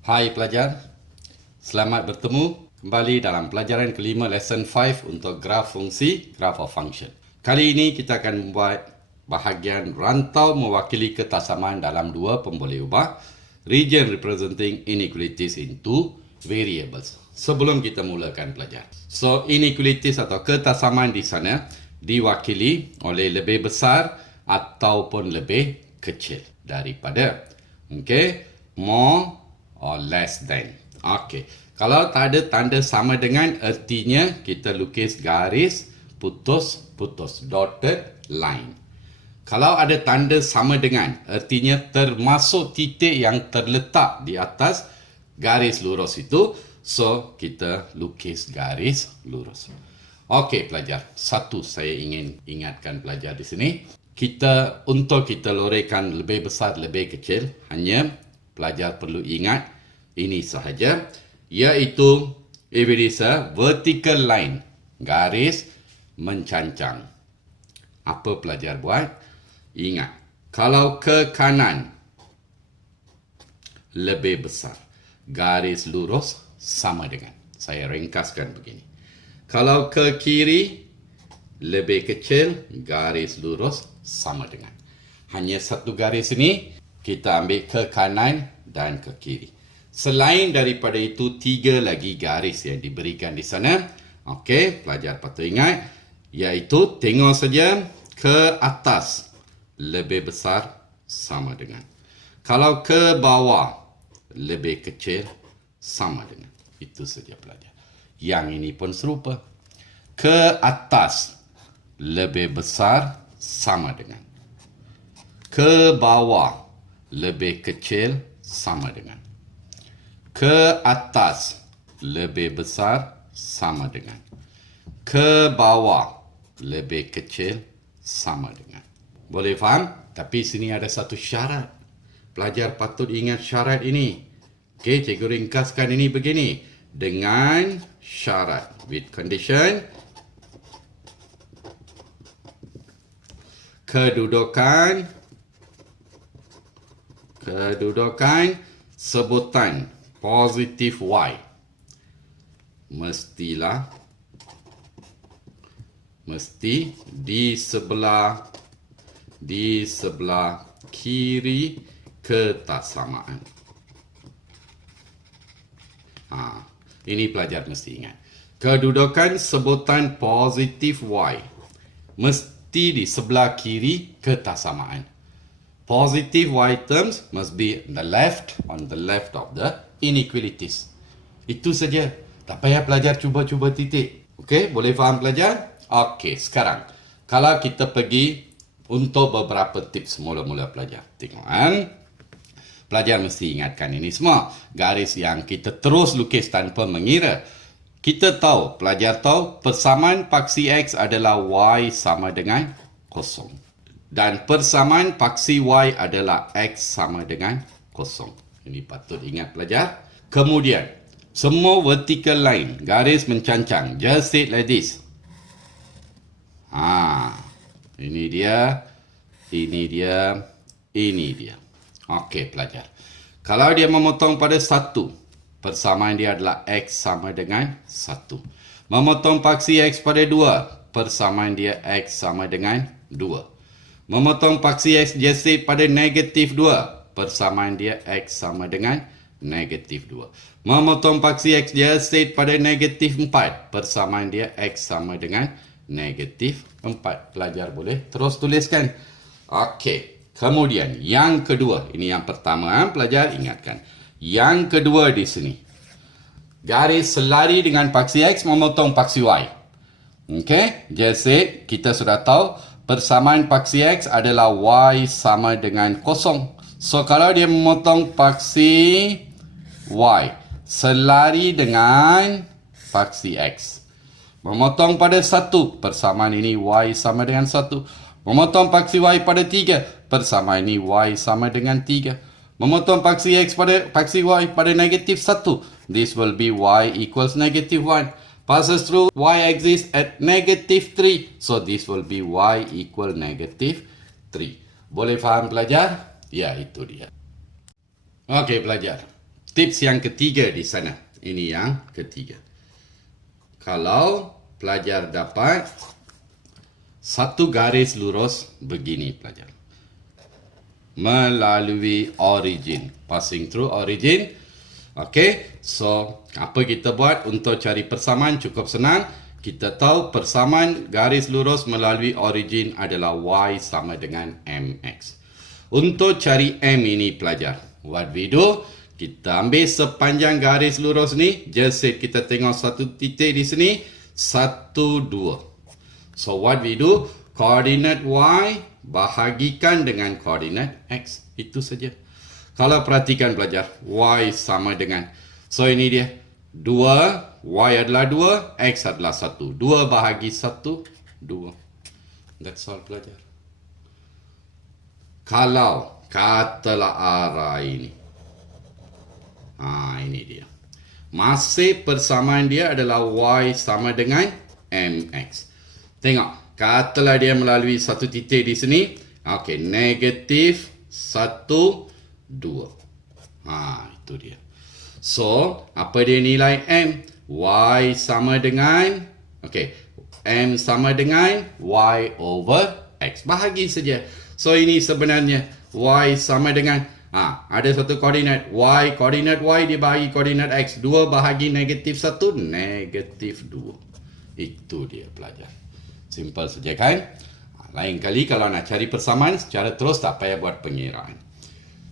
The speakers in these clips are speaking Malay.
Hai pelajar, selamat bertemu kembali dalam pelajaran kelima lesson 5 untuk graf fungsi, graph of function. Kali ini kita akan membuat bahagian rantau mewakili ketasamaan dalam dua pemboleh ubah, region representing inequalities in two variables. Sebelum kita mulakan pelajar. So, inequalities atau ketasamaan di sana diwakili oleh lebih besar ataupun lebih kecil daripada. Okay, more or less than. Okey. Kalau tak ada tanda sama dengan, artinya kita lukis garis putus-putus, dotted line. Kalau ada tanda sama dengan, artinya termasuk titik yang terletak di atas garis lurus itu, so kita lukis garis lurus. Okey pelajar, satu saya ingin ingatkan pelajar di sini. Untuk kita loraikan lebih besar, lebih kecil, hanya pelajar perlu ingat ini sahaja, iaitu if it is a vertical line, garis mencancang. Apa pelajar buat? Ingat, kalau ke kanan lebih besar, garis lurus sama dengan. Saya ringkaskan begini. Kalau ke kiri lebih kecil, garis lurus sama dengan. Hanya satu garis ini, kita ambil ke kanan dan ke kiri. Selain daripada itu, 3 lagi garis yang diberikan di sana. Okey, pelajar patut ingat, iaitu tengok saja ke atas lebih besar sama dengan. Kalau ke bawah lebih kecil sama dengan. Itu saja pelajar. Yang ini pun serupa. Ke atas lebih besar sama dengan. Ke bawah lebih kecil sama dengan. Ke atas lebih besar sama dengan. Ke bawah lebih kecil sama dengan. Boleh faham? Tapi sini ada satu syarat. Pelajar patut ingat syarat ini. Okey, cikgu ringkaskan ini begini. Dengan syarat. With condition. Kedudukan sebutan positif Y mesti di sebelah kiri ketasamaan. Ini pelajar mesti ingat. Kedudukan sebutan positif Y mesti di sebelah kiri ketasamaan. Positive Y terms must be on the left of the inequalities. Itu saja. Tak payah pelajar cuba-cuba titik. Okey, boleh faham pelajar? Okey, sekarang kalau kita pergi untuk beberapa tips mula-mula pelajar. Tengok kan? Pelajar mesti ingatkan ini semua. Garis yang kita terus lukis tanpa mengira. Pelajar tahu persamaan paksi X adalah Y sama dengan kosong. Dan persamaan paksi Y adalah X sama dengan kosong. Ini patut ingat pelajar. Kemudian, semua vertical line, garis mencancang. Just say like this. Ini dia. Okey pelajar. Kalau dia memotong pada 1, persamaan dia adalah X sama dengan 1. Memotong paksi X pada 2, persamaan dia X sama dengan 2. Memotong paksi X jasa pada negatif 2. Persamaan dia X sama dengan negatif 2. Memotong paksi X jasa pada negatif 4. Persamaan dia X sama dengan negatif 4. Pelajar boleh terus tuliskan. Okey. Kemudian yang kedua. Ini yang pertama pelajar ingatkan. Yang kedua di sini. Garis selari dengan paksi X memotong paksi Y. Okey. Jasa kita sudah tahu. Persamaan paksi X adalah Y sama dengan kosong. So, kalau dia memotong paksi Y selari dengan paksi X. Memotong pada 1, persamaan ini Y sama dengan 1. Memotong paksi Y pada 3, persamaan ini Y sama dengan 3. Memotong paksi X pada paksi Y pada negatif 1. This will be Y equals negative 1. Passes through Y exists at negative 3. So this will be Y equal negative 3. Boleh faham pelajar? Ya, itu dia. Okey pelajar. Tips yang ketiga di sana. Ini yang ketiga. Kalau pelajar dapat satu garis lurus begini pelajar. Melalui origin. Passing through origin. Okay. So, apa kita buat untuk cari persamaan? Cukup senang. Kita tahu persamaan garis lurus melalui origin adalah Y sama dengan MX. Untuk cari M ini pelajar. What we do? Kita ambil sepanjang garis lurus ni. Just say kita tengok satu titik di sini. 1, 2. So what we do? Koordinat Y bahagikan dengan koordinat X. Itu saja. Kalau perhatikan pelajar. Y sama dengan. So ini dia. 2. Y adalah 2. X adalah 1. 2 bahagi 1. 2. That's all pelajar. Kalau katalah arah ini. Ini dia. Masih persamaan dia adalah Y sama dengan MX. Tengok. Katalah dia melalui satu titik di sini. Okey. Negatif 1, 2. Itu dia. So, apa dia nilai M? Y sama dengan. Okey. M sama dengan Y over X. Bahagi saja. So, ini sebenarnya Y sama dengan. Ada satu koordinat Y. Koordinat Y dibagi koordinat X. 2 bahagi negatif 1. Negatif 2. Itu dia pelajar. Simple saja kan? Lain kali kalau nak cari persamaan secara terus tak payah buat pengiraan.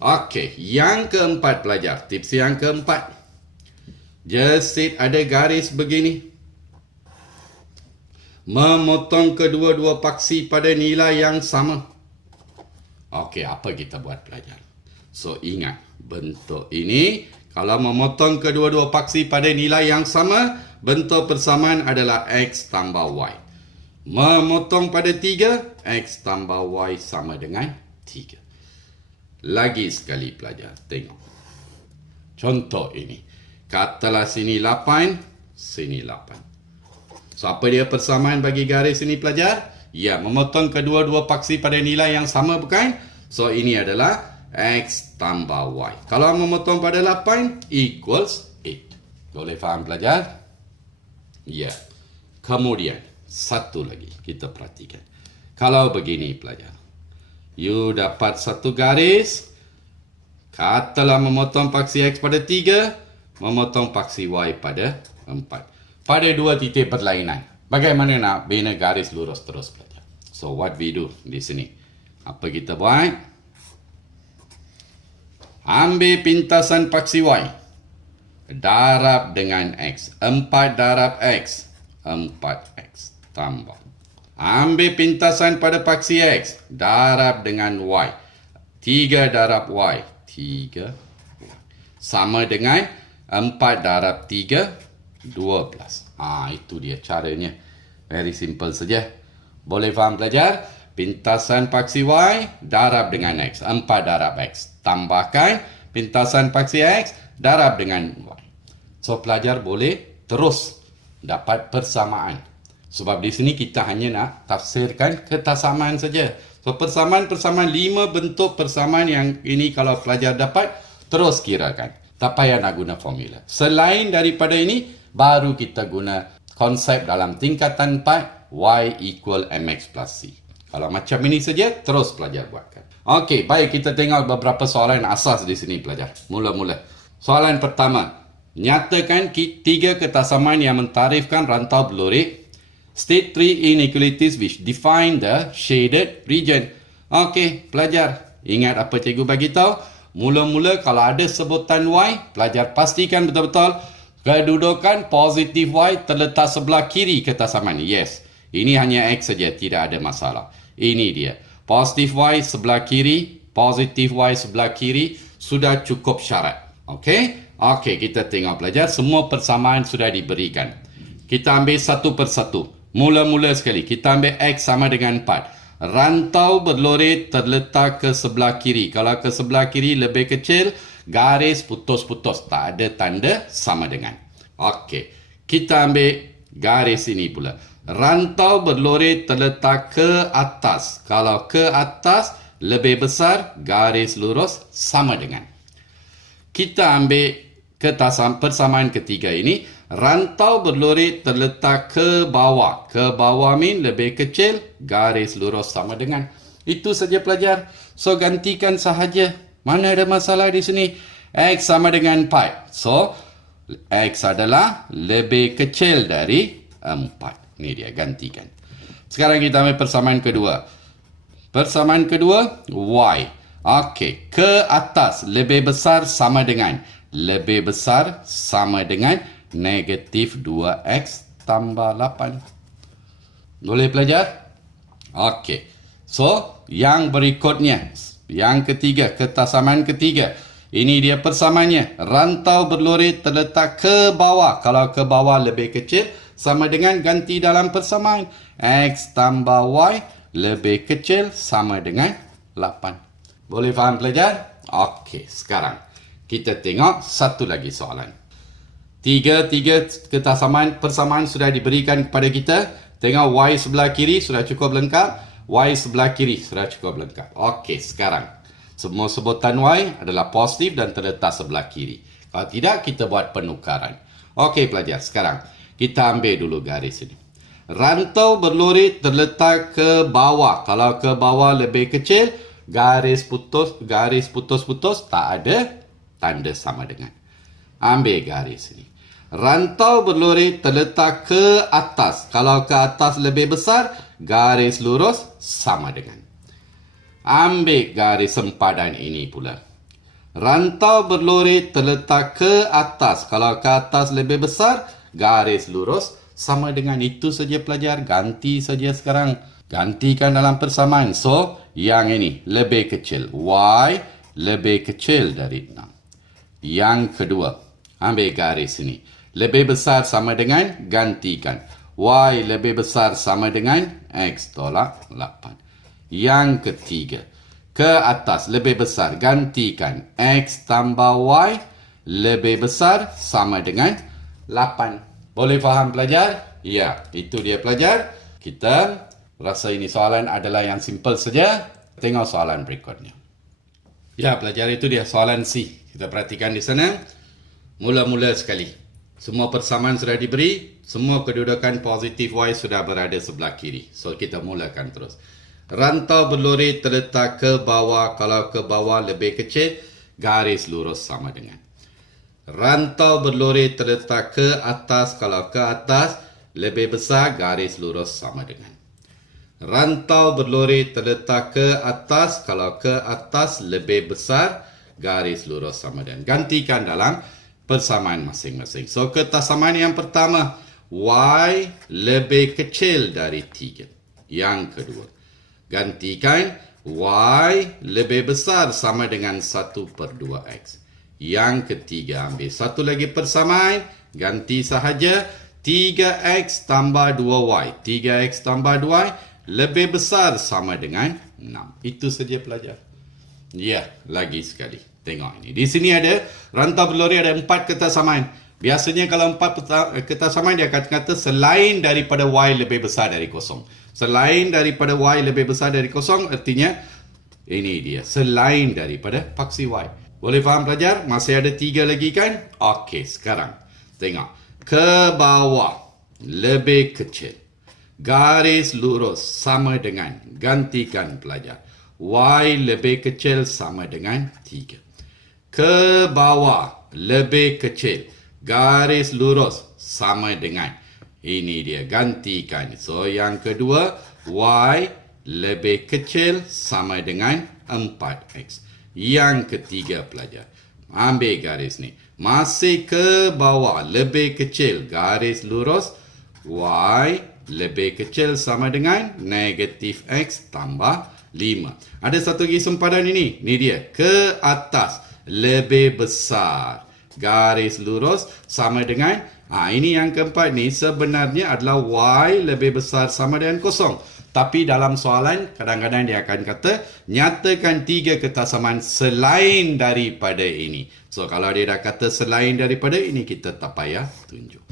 Okey. Yang keempat pelajar. Tips yang keempat. Just sit ada garis begini. Memotong kedua-dua paksi pada nilai yang sama. Okey. Apa kita buat pelajar? So, ingat, bentuk ini, kalau memotong kedua-dua paksi pada nilai yang sama, bentuk persamaan adalah X tambah Y. Memotong pada 3, X tambah Y sama dengan 3. Lagi sekali pelajar, tengok. Contoh ini. Katalah sini 8, sini 8. So, apa dia persamaan bagi garis ini pelajar? Ya, memotong kedua-dua paksi pada nilai yang sama bukan? So, ini adalah X tambah Y. Kalau memotong pada 8 equals 8. Boleh faham pelajar? Ya. Kemudian, satu lagi kita perhatikan. Kalau begini pelajar. You dapat satu garis. Katalah memotong paksi X pada 3. Memotong paksi Y pada 4. Pada dua titik berlainan. Bagaimana nak bina garis lurus terus pelajar? So, what we do di sini? Apa kita buat? Ambil pintasan paksi Y. Darab dengan X. 4 darab X. 4X. Tambah. Ambil pintasan pada paksi X. Darab dengan Y. 3 darab Y. 3. Sama dengan 4 darab 3. 12. Itu dia caranya. Very simple saja. Boleh faham pelajar? Pintasan paksi Y darab dengan X. 4 darab X. Tambahkan pintasan paksi X darab dengan Y. So, pelajar boleh terus dapat persamaan. Sebab di sini kita hanya nak tafsirkan kesamaan saja. So, persamaan 5 bentuk persamaan yang ini kalau pelajar dapat, terus kirakan. Tak payah nak guna formula. Selain daripada ini, baru kita guna konsep dalam tingkatan 4, Y equal MX plus C. Kalau macam ini saja, terus pelajar buatkan. Okey, baik, kita tengok beberapa soalan asas di sini pelajar. Mula-mula. Soalan pertama. Nyatakan 3 kesamaan yang mentarifkan rantau berlori. State 3 inequalities which define the shaded region. Okey, pelajar. Ingat apa cikgu bagi tahu? Mula-mula kalau ada sebutan Y, pelajar pastikan betul-betul kedudukan positif Y terletak sebelah kiri kesamaan. Yes. Ini hanya X saja, tidak ada masalah. Ini dia. Positif Y sebelah kiri, positif Y sebelah kiri, sudah cukup syarat. Okey? Okey, kita tengok pelajar. Semua persamaan sudah diberikan. Kita ambil satu persatu. Mula-mula sekali. Kita ambil X sama dengan 4. Rantau berlori terletak ke sebelah kiri. Kalau ke sebelah kiri lebih kecil, garis putus-putus. Tak ada tanda sama dengan. Okey. Kita ambil garis ini pula. Rantau berlori terletak ke atas. Kalau ke atas lebih besar, garis lurus sama dengan. Kita ambil persamaan ketiga ini. Rantau berlori terletak ke bawah. Ke bawah mean lebih kecil, garis lurus sama dengan. Itu saja pelajar. So, gantikan sahaja. Mana ada masalah di sini? X sama dengan 4. So, X adalah lebih kecil dari 4. Ini dia, gantikan. Sekarang kita ambil persamaan kedua. Persamaan kedua, Y. Okey, ke atas lebih besar sama dengan. Lebih besar sama dengan negatif 2X tambah 8. Boleh pelajar? Okey. So, yang berikutnya. Yang ketiga, ketasamaan ketiga. Ini dia persamaannya. Rantau berlori terletak ke bawah. Kalau ke bawah lebih kecil, sama dengan ganti dalam persamaan. X tambah Y lebih kecil sama dengan 8. Boleh faham pelajar? Okey, sekarang kita tengok satu lagi soalan. Tiga ketasamaan persamaan sudah diberikan kepada kita. Tengok Y sebelah kiri sudah cukup lengkap. Y sebelah kiri sudah cukup lengkap. Okey, sekarang semua sebutan Y adalah positif dan terletak sebelah kiri. Kalau tidak, kita buat penukaran. Okey pelajar, sekarang kita ambil dulu garis ini. Rantau berlori terletak ke bawah. Kalau ke bawah lebih kecil, garis putus-putus tak ada tanda sama dengan. Ambil garis ini. Rantau berlori terletak ke atas. Kalau ke atas lebih besar, garis lurus sama dengan. Ambil garis sempadan ini pula. Rantau berlori terletak ke atas. Kalau ke atas lebih besar, garis lurus sama dengan. Itu saja pelajar. Ganti saja sekarang. Gantikan dalam persamaan. So, yang ini lebih kecil. Y lebih kecil dari 6. Yang kedua, ambil garis ini. Lebih besar sama dengan, gantikan. Y lebih besar sama dengan X tolak 8. Yang ketiga, ke atas lebih besar, gantikan. X tambah Y lebih besar sama dengan 8. Boleh faham pelajar? Ya, itu dia pelajar. Kita rasa ini soalan adalah yang simple saja. Tengok soalan berikutnya. Ya, pelajar, itu dia soalan C. Kita perhatikan di sana. Mula-mula sekali. Semua persamaan sudah diberi. Semua kedudukan positif Y sudah berada sebelah kiri. So, kita mulakan terus. Rantau berlori terletak ke bawah. Kalau ke bawah lebih kecil, garis lurus sama dengan. Rantau berlori terletak ke atas. Kalau ke atas lebih besar, garis lurus sama dengan. Rantau berlori terletak ke atas. Kalau ke atas lebih besar, garis lurus sama dengan. Gantikan dalam persamaan masing-masing. So, ketasamaan yang pertama, Y lebih kecil dari 3. Yang kedua, gantikan Y lebih besar sama dengan 1/2X. Yang ketiga, ambil satu lagi persamaan, ganti sahaja. 3X tambah 2Y. 3X tambah 2Y lebih besar sama dengan 6. Itu saja pelajar. Ya, lagi sekali. Tengok ini. Di sini ada rantau berlori, ada 4 ketasamaan. Biasanya kalau 4 ketasamaan dia akan kata selain daripada Y lebih besar dari kosong. Selain daripada Y lebih besar dari kosong artinya ini dia. Selain daripada paksi Y. Boleh faham pelajar? Masih ada 3 lagi kan? Okey, sekarang tengok. Ke bawah lebih kecil. Garis lurus sama dengan. Gantikan pelajar. Y lebih kecil sama dengan 3. Ke bawah lebih kecil. Garis lurus sama dengan. Ini dia, gantikan. So, yang kedua, Y lebih kecil sama dengan 4X. Yang ketiga pelajar, ambil garis ni. Masih ke bawah, lebih kecil. Garis lurus, Y lebih kecil sama dengan negatif X tambah 5. Ada satu lagi sempadan ini. Ini dia, ke atas. Lebih besar. Garis lurus sama dengan, ini yang keempat ni sebenarnya adalah Y lebih besar sama dengan kosong. Tapi dalam soalan, kadang-kadang dia akan kata, nyatakan 3 ketasamaan selain daripada ini. So, kalau dia dah kata selain daripada ini, kita tak payah tunjuk.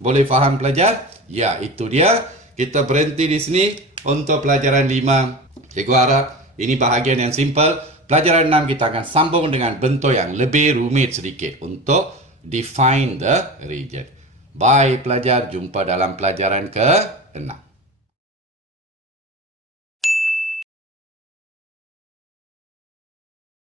Boleh faham pelajar? Ya, itu dia. Kita berhenti di sini untuk pelajaran 5. Cikgu harap Ini bahagian yang simple. Pelajaran 6 kita akan sambung dengan bentuk yang lebih rumit sedikit untuk define the region. Bye pelajar, jumpa dalam pelajaran ke-6.